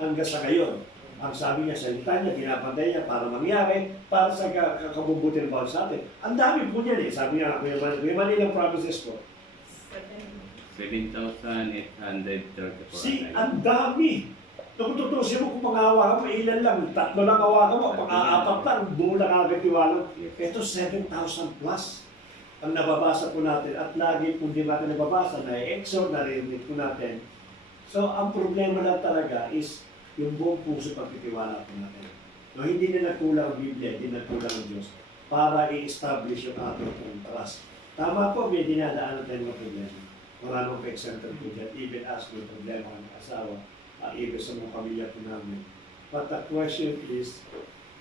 hanggang sa ngayon. Ang sabi niya, salita niya, pinapantay niya para mangyari, para sa kabubuti ng bawat sa atin. Ang dami po niyan eh. Sabi niya, may Manilang promises po. 7,834. Ang dami! Kung tutusin mo kung pangawa mo, ilan lang. 3 lang awa mo, pang-aapat lang, buo lang agad tiwala. Ito 7,000 plus ang nababasa po natin. At lagi kung di natin nababasa, na-exhort, narinig po natin. So, ang problema lang talaga is yung buong puso pagtitiwala po natin. No, hindi na nagkulang ang Biblia, hindi na nagkulang ang Diyos para i-establish yung ating trust. Tama po, may dinadaanan tayo mga problema. Maraming pa-example po dyan, even as may problema ng asawa, even sa mga pamilya po namin. But the question is,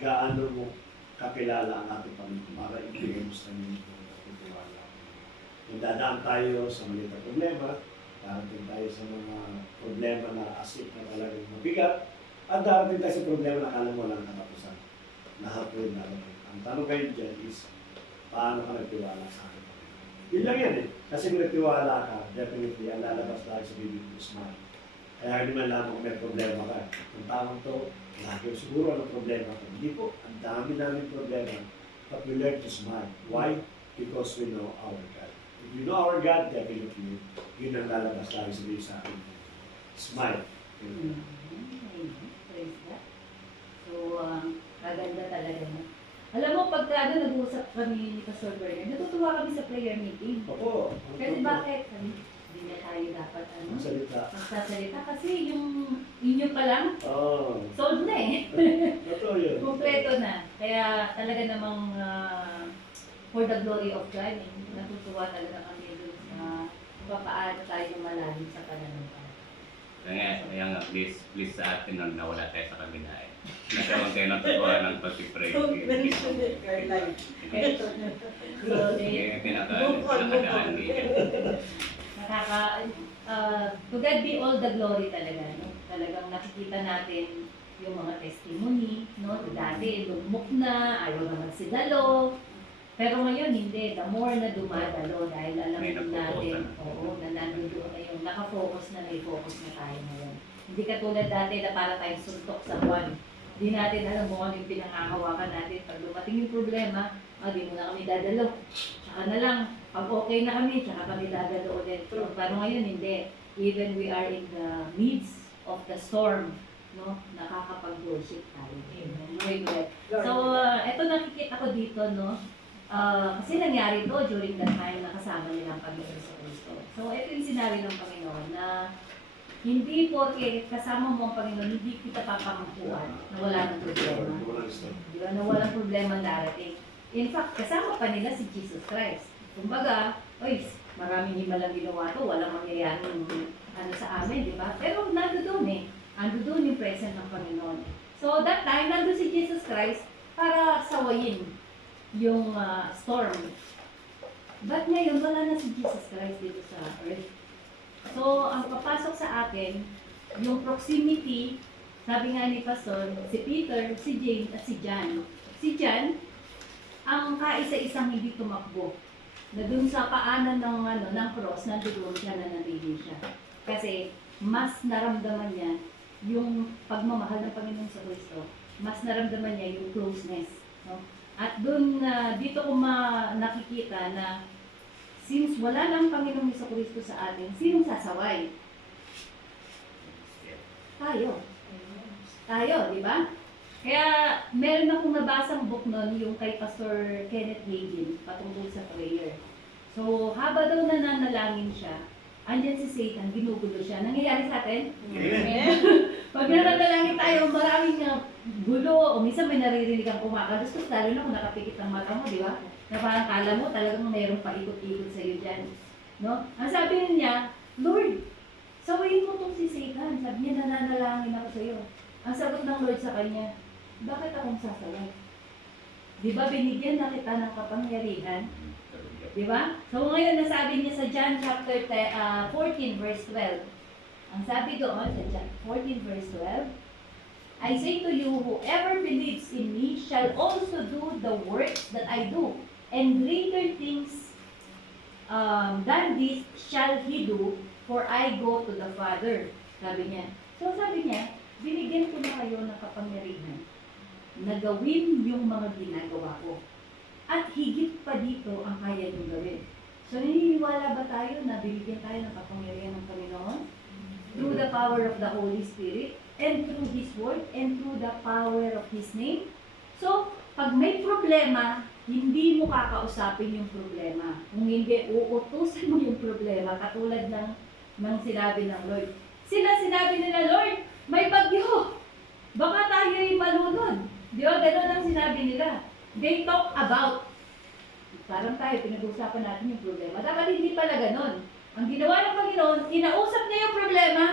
gaano mo kakilala ang ating Panginoon para ibigay mo sa inyo yung pagtitiwala. Dadaan tayo sa maliit na problema, darating tayo sa mga problema na asip na talagang mabigat, at darating tayo sa problema na kala mo lang katapusan. Lahat po yung darating. Ang tanong kayo dyan is, paano ka nagtiwala sa akin? Yun lang yan eh. Kasi kung nagtiwala ka, definitely, ang lalabas tayo sa bibig mo smile. Kaya hindi man lang kung may problema ka. Ang tamang to, lagi siguro ang problema ko. Hindi po, ang dami namin problema. But we learn to smile. Why? Because we know our God. If you know our God, definitely, yun ang lalabas tayo sa bibig sa akin. Smile. Praise God. So, maganda talaga na. Alam mo, pagka nag-uusap kami ni Pastor Bernard, natutuwa kami sa prayer meeting. Opo. Kasi bakit? Hindi na tayo dapat Ang salita. magsasalita kasi yung inyo pa lang, Oo. solved na eh. Totoo yun. Kompleto na. Kaya talaga namang for the glory of God, natutuwa talaga kami dun sa paano tayo malalim sa pananampalataya. Kaya nga, please sa atin nang nawala tayo sa kabila eh. Nagkaroon kayo ng totoo ng pag-pray. Don't mention it, Caroline. So, Yung Move on, move on. to God be all the glory talaga. No? Talagang nakikita natin yung mga testimony. No? Dati, lumok na, ayaw na magsidalo. Pero ngayon, hindi. The more na dumadalo dahil alam May din natin, na nandun na yung nakafocus na, may focus na tayo ngayon. Hindi katulad dati na para tayong suntok sa buwan. Hindi natin alam mo ano yung pinangahawakan natin. Pag dumating yung problema, di mo na kami dadalo. Tsaka na lang, pag okay na kami, tsaka kami dadalo ulit. So, pero ngayon, hindi. Even we are in the midst of the storm, no, nakakapag-worship tayo. Amen. So, ito nakikita ko dito, no, kasi nangyari to during that time na kasama nila ang Panginoon sa Kristo. So, ito yung sinabi ng Panginoon na hindi porke kasama mo ang Panginoon, hindi kita papamangkuhan na wala ng problema. Di ba? Na walang problema darating. In fact, kasama pa nila si Jesus Christ. Kumbaga, oy, maraming himalang ginawa to, walang mangyayaring sa amin, di ba? Pero nando doon eh. Ando doon yung presence ng Panginoon. So, that time, nando si Jesus Christ para sawayin yung storm. But ngayon, wala na si Jesus Christ dito sa earth. So, ang papasok sa akin, yung proximity, sabi nga ni Pastor, si Peter, si James, at si John. Si John, ang kaisa-isang hindi tumakbo. Na dun sa paanan ng cross, nandoon siya na nandiyan siya. Kasi, mas naramdaman niya yung pagmamahal ng Panginoon sa Kristo. Mas naramdaman niya yung closeness. No? At dun, dito ko nakikita na since wala lang Panginoong sa Kristo sa atin, sinong sasaway? Tayo. Tayo, di ba? Kaya meron akong nabasang book nun, yung kay Pastor Kenneth Hagin, patungkol sa prayer. So, haba daw nananalangin siya, andyan si Satan, ginugulo siya. Nangyayari sa atin? Amen. Pag nananalangin tayo, maraming gulo, o minsan may naririnig kang kumakalustos, lalo na kung nakapikit ang mata mo, di ba? Na parang kala mo talagang mayroong paikot-ikot sa'yo dyan. No? Ang sabi niya, Lord, sawayin mo tong si Satan. Sabi niya, nananalangin ako sa'yo. Ang sagot ng Lord sa kanya, bakit akong sasaway? Di ba binigyan na kita ng kapangyarihan? Di ba? So ngayon nasabi niya sa John chapter 14 verse 12. Ang sabi doon sa John 14 verse 12, I say to you, whoever believes in me shall also do the works that I do, and greater things than this shall he do, for I go to the Father. Sabi niya. So sabi niya, binigyan ko na kayo ng kapangyarihan na gawin yung mga ginagawa ko. At higit pa dito ang kaya niyong gawin. So naniniwala ba tayo na binigyan tayo ng kapangyarihan ng Panginoon? Through the power of the Holy Spirit, and through His Word, and through the power of His name. So, pag may problema, hindi mo kakausapin yung problema. Kung hindi, uutusan mo yung problema, katulad ng sinabi ng Lord. Sinabi nila, Lord, may bagyo. Baka tayo'y malunod. Di ba? Ganun ang sinabi nila. They talk about, parang tayo, pinag-uusapan natin yung problema. Dapat hindi pala ganun. Ang ginawa ng Panginoon, kinausap niya yung problema,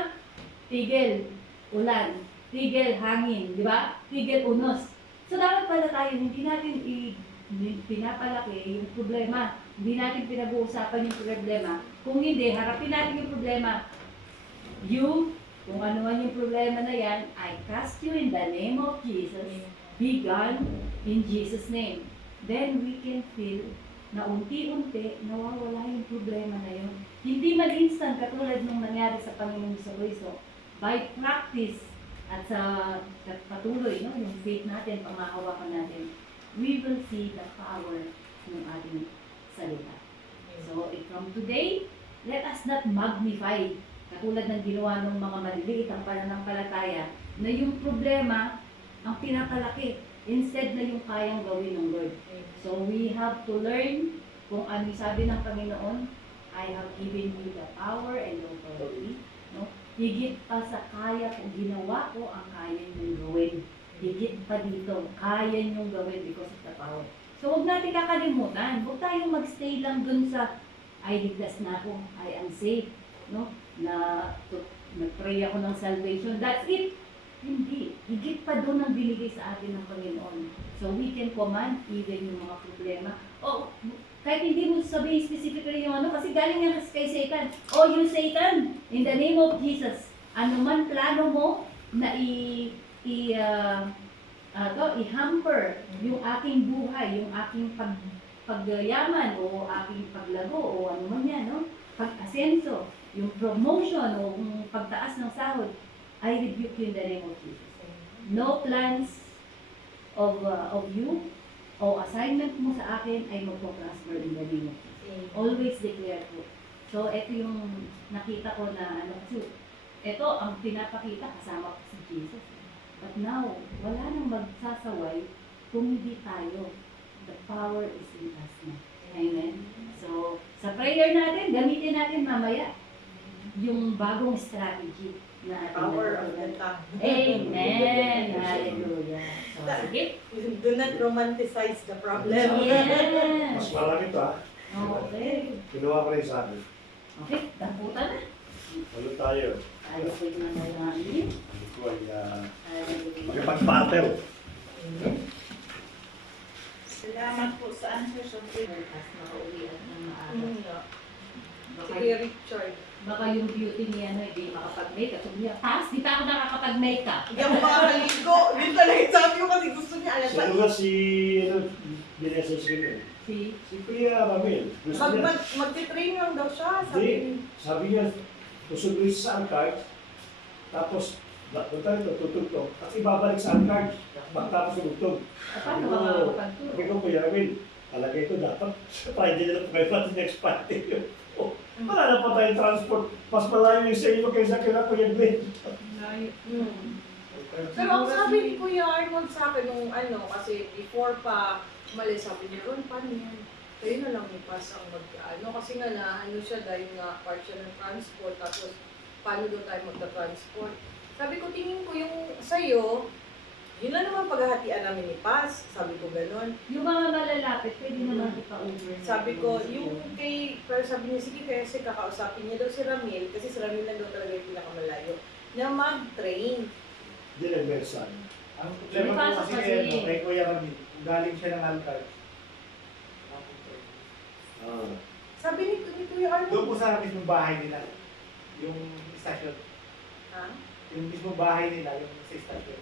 tigil, ulan, tigil, hangin, di ba? Tigil, unos. So dapat pala tayo, hindi natin pinapalaki yung problema. Hindi natin pinag-uusapan yung problema. Kung hindi, harapin natin yung problema. Kung ano man yung problema na yan, I cast you in the name of Jesus. Be gone in Jesus' name. Then we can feel na unti-unti nawawala yung problema na yun. Hindi man instant katulad nung nangyari sa Panginoon sa Kristo. By practice at sa patuloy, no, yung faith natin, panghahawakan natin, we will see the power ng ating salita. So, from today, let us not magnify katulad ng ginawa ng mga maliliit ang pananampalataya na yung problema ang pinakalaki instead na yung kayang gawin ng Lord. So we have to learn kung ano sabi ng Panginoon, I have given you the power and authority. No? Higit pa sa kaya kung ginawa ko ang kaya niyong gawin. Higit pa dito, kaya niyong gawin because of the power. So huwag natin kakalimutan, huwag tayong magstay lang dun sa ay ligtas na ako, I am safe. No? Nag-pray ako ng salvation. That's it. Hindi. Higit pa doon ang binigay sa atin ng Panginoon. So we can command even yung mga problema. Kahit hindi mo sabihin specifically yung ano, kasi galing yan kay Satan. You Satan, in the name of Jesus, ano man plano mo na i-hamper yung aking buhay, yung aking pagyaman o aking paglago o ano man yan, no? Pag-asenso, yung promotion o yung pagtaas ng sahod, I rebuke you in the name of Jesus. No plans of you o assignment mo sa akin ay magpo-prosper in the name of Jesus. Always declare po. So, ito yung nakita ko na kasi ito ang pinapakita kasama ko si Jesus. But now, wala nang magsasaway kung hindi tayo. The power is in us na. Amen? So, sa prayer natin, gamitin natin mamaya yung bagong strategy na ating Power of natutunan. the tongue. Amen! Hallelujah! So, sige. Do not romanticize the problem. Yes! Mas marami ito, ha? Okay. Kinuha ko rin sa akin. Okay, damputan na. Ano tayo? Ayos ko yung nangyayari. Hindi ko ay Hallelujah. makipag-battle. Salamat po sa answer sa Tapos makauwian ng maaga. Sige, Richard. Baka yung beauty niya hindi makapag-makeup. Sabi niya, Pas, di pa ako nakakapag-makeup. Hindi ako makakaligo. Yun talaga yung sabi ko kasi gusto niya. Alam Sino ba si... Bineses ko yun? Si Pia Ramil. Gusto niya. Magti-train lang daw siya. Hindi. Sabi niya, gusto ko sa Alcard. Tapos, punta nito, tutugtog. At ibabalik sa Alcard. Pagkatapos tumugtog. Paano ka makakapag-tour? Sabi ko, Kuya Ramil, talaga ito dapat. Friday na lang kayo pati next Friday. Wala na pa tayong transport. Mas malayo yung sa iyo kaysa kila Kuya Glenn. Pero ang sabi ni Kuya Arnold sa akin nung kasi before pa umalis, sabi niya, Ron, paano yan? Kayo na lang ipas ang kasi nga na, siya dahil nga part siya ng transport, tapos paano doon tayo magta-transport? Sabi ko, tingin ko yung sa'yo, yun lang naman paghahatian namin ni Paz. Sabi ko gano'n. Yung mga malalapit, pwede naman ipa-over. Sabi ko, pero sabi niya, sige kasi kakausapin niya daw si Ramil, kasi si Ramil lang daw talaga yung pinakamalayo, na mag-train. Hindi lang Mersan. Ang problema ko kasi kay Kuya Ramil, galing siya ng Alcard. Sabi ni Kuya Arnold. Doon po sa mismong bahay nila, yung istasyon. Ha? Yung mismong bahay nila, yung sa istasyon.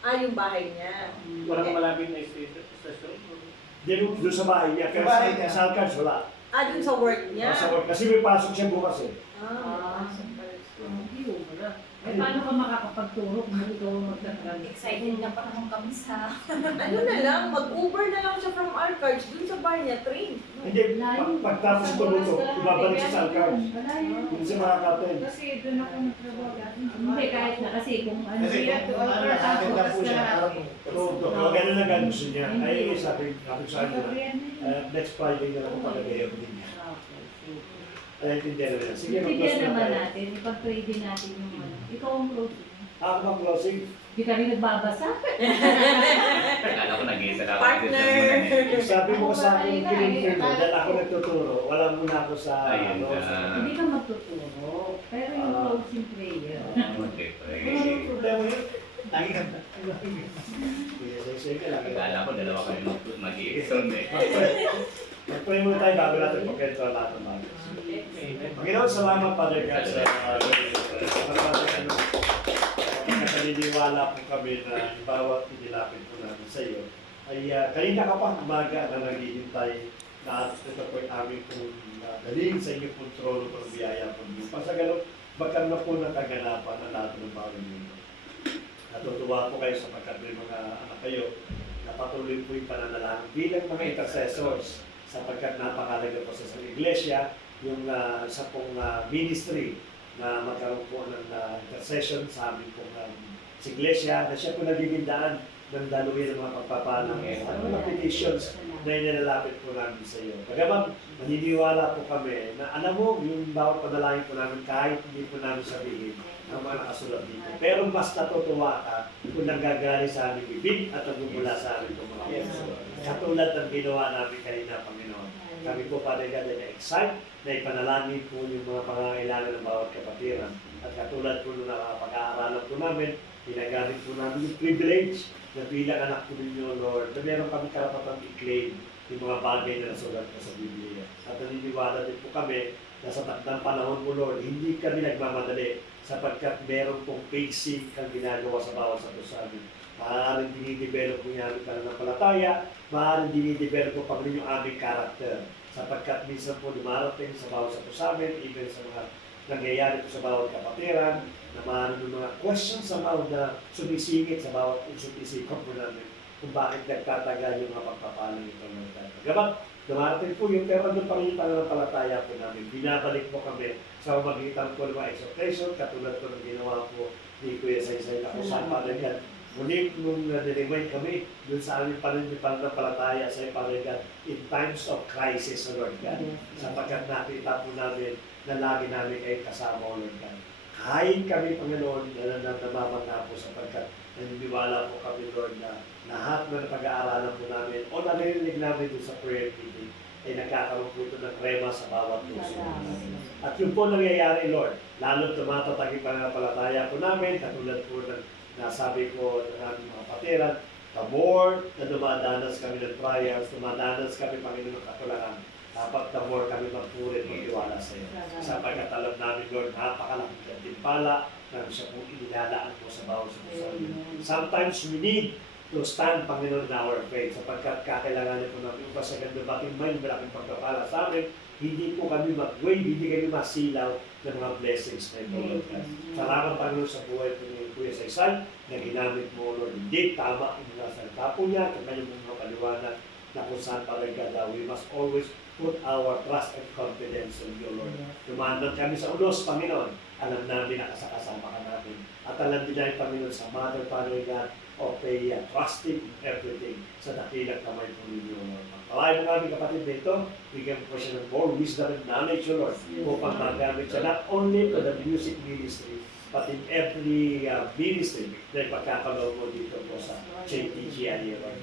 Yung bahay niya. Walang malapit na station. Hindi doon sa bahay niya. Pero Sa bahay niya. sa Alcard, wala. Dun sa work niya. Sa work. Kasi may pasok siya bukas eh. Pasok pala siya. Hindi mo wala. Paano ka makakapagturo kung ikaw magta-transport? Excited na pa naman kami sa... Ano na lang, mag-Uber na lang siya from Arcards, dun sa bar niya, train. Hindi, pagtapos ko nito, ibabalik siya sa Alcard. Wala yun. Hindi siya makakapin. Kasi doon ako nagtrabaho dati. Hindi, kahit na kasi kung ano Kasi yan, kung ano, atin na po siya. Kung gano'n na gano'n gusto niya, ay sabi ko sa kanya, next Friday na lang ako pagkagayaw din niya. Ay, intindihan na rin. Sige, Bigyan mag-close na naman tayo. natin, ipag-pray din natin yung ano. Ikaw ang closing. Ako mag-closing. Hindi ka rin nagbabasa. Akala ko nag-iisa ka. Partner! Sabi mo sa akin, kiling mo, dahil ako nagtuturo, wala muna ako sa... Ayun Hindi ka magtuturo. Pero yung closing prayer. Okay, Wala nang problema yun. Lagi ka. Sige, sige, lang. Akala ko dalawa kayo mag-iisod eh. Pray muna tayo bago natin pagkento ang lahat ng bagay. Panginoon, salamat Father God sa naniniwala po kami na bawat inilapit po namin sa iyo ay kanina ka pa umaga na naghihintay na ito po ay aming pong dalhin sa inyong pong trono ng biyaya po niyo. Sa ganun, magkaroon na po ng kaganapan ng lahat ng bagay niyo. Natutuwa po kayo sapagkat may mga anak kayo na patuloy po yung pananalangin bilang mga intercessors sapagkat napakalaga po sa isang iglesia yung sa pong ministry na magkaroon po ng intercession sa amin pong sa iglesia na siya po nagigindaan ng daluyan ng mga pagpapalang at mga petitions na inilalapit po namin sa iyo. Bagaman, maniniwala po kami na alam mo yung bawat panalangin po namin kahit hindi po namin sabihin ang mga nakasulat dito. Pero mas natutuwa ka kung nanggagaling sa aming bibig at nagmumula sa aming mga puso. Katulad ng ginawa namin kanina, Panginoon. Kami po padagan na excite na ipanalangin po yung mga pangangailangan ng bawat kapatiran. At katulad po nung nakapag-aaralan po namin, ginagamit po namin yung privilege na bilang anak po ninyo, Lord, na meron kami karapatang i-claim yung mga bagay na nasulat ko sa Biblia. At naniniwala din po kami na sa takdang panahon mo, Lord, hindi kami nagmamadali sapagkat meron pong pacing kang ginagawa sa bawat sa sa amin. Maaaring dinidevelop mo yung aming pananampalataya, maaaring dinidevelop mo pa rin yung aming character. Sapagkat minsan po dumarating sa bawat sa amin, even sa mga nangyayari po sa bawat kapatiran, na maaaring yung mga questions somehow na sumisingit sa bawat isip-isipan po namin kung bakit nagtatagal yung mga pagpapalang ito ng Gabat, dumarating po yung pero doon pa rin yung pananampalataya po namin. Binabalik po kami sa magitan po ng mga exhortation, katulad po ng ginawa po ni Kuya Saysay na kung saan palagan. Muli nung niremind kami doon sa aming pananampalataya sa palagan in times of crisis, Lord God. Sapagkat nakita po namin na lagi namin kayo kasama, Lord God. Kahit kami, Panginoon, na namamanga po sapagkat naniniwala po kami, Lord, na lahat na napag-aaralan po namin o narinig namin doon sa prayer meeting ay nagkakaroon po ito ng krema sa bawat puso. At yun po nangyayari, Lord, lalo tumatatag yung pananampalataya po namin, katulad po ng nasabi ko ng aming mga patiran, the more na dumadanas kami ng trials, dumadanas kami, Panginoon, ng katulangan, dapat the more kami magpurin magtiwala sa iyo. Sapagkat alam namin, Lord, napakalaking gantimpala na siya po inilalaan po sa bawat sa puso. Sometimes we need to stand, Panginoon, in our faith sapagkat kakailanganin po namin upang sa gandabating mind, malaking pagpapala sa amin, hindi po kami mag-wave, hindi kami masilaw ng mga blessings na ito, Lord God. Salamat, Panginoon, sa buhay po ni Kuya Saysay na ginamit mo, Lord. Hindi tama ang mga salita po niya, at kanyang mga paliwanag na kung saan talaga we must always put our trust and confidence in you, Lord. Tumandan kami sa ulos, Panginoon. Alam namin na kasama ka namin. At alam din namin, Panginoon, sa Mother, Father, God, of trusting everything sa dakilang kamay po ninyo, Lord. Palayan mo namin kapatid nito, bigyan po siya ng more wisdom and knowledge, Lord, upang magamit siya not only to the music ministry, but in every ministry na ipagkakalaw mo dito po sa JTG Lord.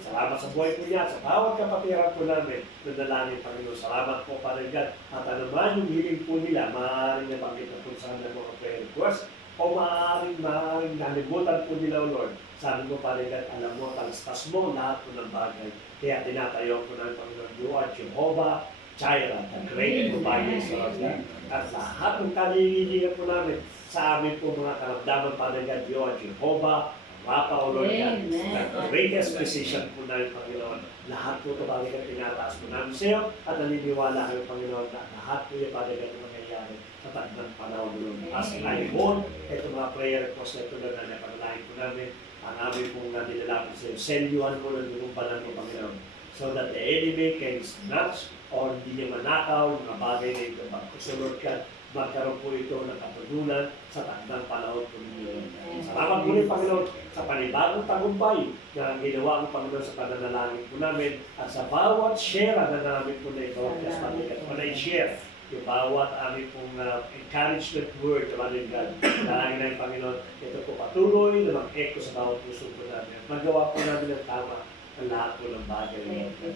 Salamat sa buhay po niya, sa bawat kapatiran po namin, nadalangin, Panginoon. Salamat po, Father God. At anuman yung hiling po nila, maaaring nabanggit na po sa mga prayer request, o maaaring nalimutan po nila, Lord. Sabi mo, Father God, alam mo, talastas mo lahat po ng bagay. Kaya tinatayo po namin, Panginoon, you are Jehovah Jireh, the great provider, Lord God. At lahat ng kalilihan po namin sa amin po mga karamdaman, Father God, you are Jehovah Rapha, O Lord God. The greatest physician po namin, Panginoon. Lahat po ito, Father God, tinataas po namin sa iyo at naniniwala kayo, Panginoon, na lahat po yung, Father God, mangyayari sa tagdang panahon, Lord. As I hold, ito mga prayer request na ito na napanalangin po namin, ang amin pong nilalapit sa iyo. Selyuhan mo ng lumumbalan mo, Panginoon, so that the enemy can snatch or hindi niya manakaw yung mga bagay na ito. So, Lord God, magkaroon po ito ng katugunan sa tagdang panahon po ninyo. Salamat po rin, Panginoon, sa panibagong tagumpay na ginawa mo, Panginoon, sa pananalangin po namin at sa bawat share na namin po na ito o na-share yung bawat aming pong encouragement word, Panginoon God. Nalangin namin, Panginoon, ito po patuloy na mag-echo sa bawat puso po namin. Magawa po namin ng tama ang lahat po ng bagay.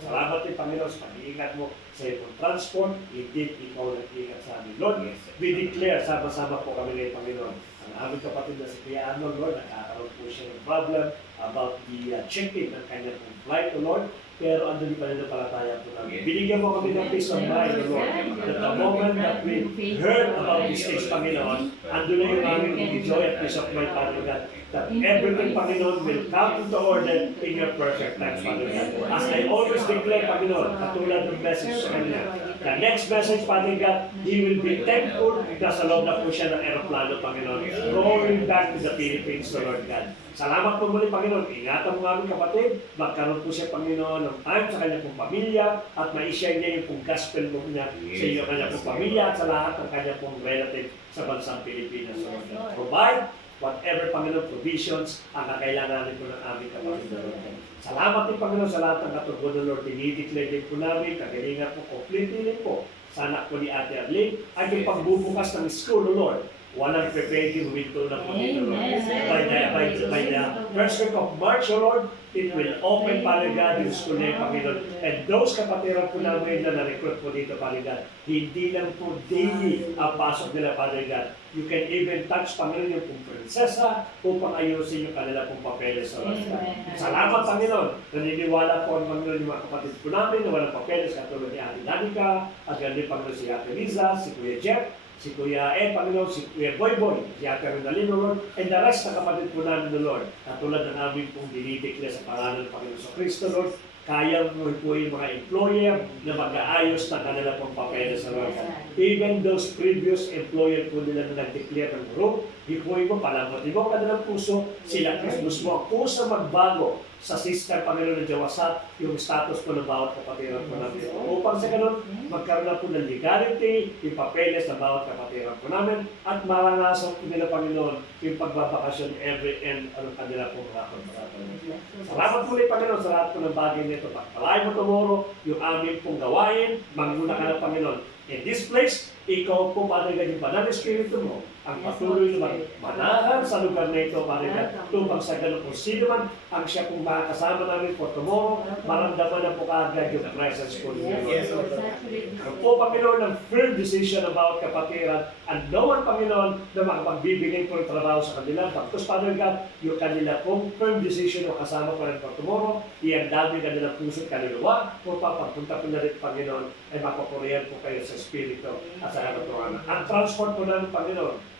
Salamat din, Panginoon, sa pag-iingat mo sa iyong transport. Indeed, ikaw nag-iingat sa amin. Lord, we declare, sama-sama po kami ngayon, Panginoon. Ang aming kapatid na si Kuya Arnold, Lord, nakakaroon po siya ng problem about the check-in ng kanyang pong flight, O Lord. Pero andun pa rin na palataya po namin. Binigyan mo kami ng peace of mind, O Lord. That the moment that we heard about these things, Panginoon, andun na yung aming joy at peace of mind, Father God. That everything, Panginoon, will come into order in your perfect time, Father God. As I always declare, Panginoon, katulad ng message sa kanya, the next message, Father God, he will be thankful na sa loob na po siya ng aeroplano, Panginoon, going back to the Philippines, O Lord God. Salamat po muli, Panginoon. Ingatan mo aming kapatid. Magkaroon po siya, Panginoon, ng time sa kanyang pong pamilya at ma-share niya yung pong gospel mo niya sa iyo, kanyang pong pamilya at sa lahat ng kanyang pong relative sa bansang Pilipinas. So, provide whatever, Panginoon, provisions ang kakailanganin po ng aming kapatid na Lord. Salamat din, Panginoon, sa lahat ng katugon ng Lord. Dinideclare din po namin, kagalingan po, complete din po sa anak po ni Ate Arlene ay yung pagbubukas ng school, Lord. Walang prepared window na po dito, Lord. By the first week of March, O Lord, it will open, Father God, yung school na yung Panginoon. And those kapatiran po namin na na-recruit po dito, Father God, hindi lang po daily ang pasok nila, Father God. You can even touch, Panginoon, yung pong prinsesa upang ayusin yung kanila pong papeles sa Lord. Salamat, Panginoon. Naniniwala po ang Panginoon yung mga kapatid po namin na walang papeles katulad ni Ate Danica, at ganoon Panginoon si Ate Liza, si Kuya Jeff, si Kuya Ed, Panginoon, si Kuya Boy, si Ate Rinalino, Lord, and the rest na kapatid po namin, Lord, katulad ng aming pong dinideclare sa pangalan ng Panginoon sa Kristo, Lord, kaya mo po yung mga employer na mag-aayos ng kanila pong papeles sa Lord. Even those previous employer po nila na nag-declare ng group, ikuhin mo, palamutin mo ang kanilang puso, sila Christus mo ang puso magbago sa system, Panginoon, ng Jawasat, yung status po ng bawat kapatiran po namin. Upang sa ganun, magkaroon na po ng legality, yung papeles ng bawat kapatiran po namin, at maranasan po nila, Panginoon, yung pagbabakasyon every end ng kanila pong mga kontrata. Salamat po rin, Panginoon, sa lahat po ng bagay nito. Pagpalain mo tomorrow, yung aming pong gawain, manguna ka ng Panginoon. In this place, ikaw po, Padre God, yung banal Espiritu mo, ang patuloy na manahan sa lugar na ito, Padre God, tupang sa ganun kung sino man ang siya pong makakasama namin for tomorrow, maramdaman na po kaagad yung presence po niyo. Ano po, Panginoon, ng firm decision about kapatiran, and no one, Panginoon, na makapagbibigay po ng trabaho sa kanila. Tapos, Padre God, yung kanila pong firm decision o kasama pa rin for tomorrow, iandami kanilang puso at kaluluwa, kung pagpunta po na rin, Panginoon, ay mapapurihan po kayo sa Espiritu at sa katotohanan. Ang transport po namin, Panginoon,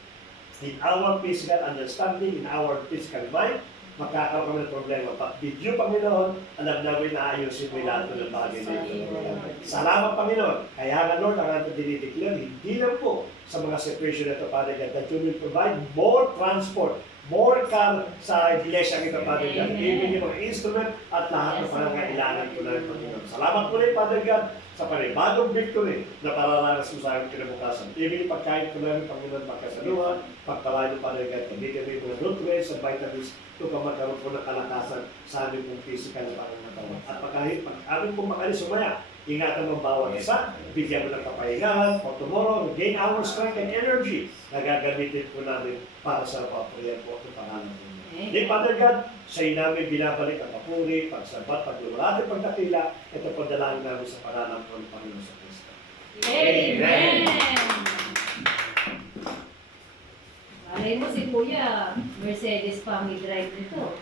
in our physical understanding, in our physical mind, magkakaroon kami ng problema. But with you, Panginoon, alam namin na ayusin mo lahat ng bagay na ito. Salamat, Panginoon. Kaya nga, Lord, ang ating dinideclare, hindi lang po sa mga situation na ito, Father God, that you will provide more transport, more car sa iglesia kita, Father God. Even yung mga instrument at lahat ng pangangailangan po namin, Panginoon. Salamat po rin, Father God, sa panibagong victory na pararanas mo sa aming kinabukasan. Even yung pagkain po namin, Panginoon, pagkasaluhan, pagpalain mo, Father God, pagbitin mo yung mga nutrients at vitamins, upang magkaroon po ng kalakasan sa aming pong physical na pangangatawan. At pag aming pong makalis sumaya, ingatan mo bawat isa, bigyan mo ng kapahingahan for tomorrow, gain our strength and energy na gagamitin po namin para sa papulian po ang pangalan po. Di, Father God, sa'yo namin binabalik ang papuri, pagsabat, pagluwalati, pagdakila, ito po dalangin namin sa pangalan po ng Panginoon sa Kristo. Amen! Malay mo si Kuya, Mercedes pa ang i-drive nito.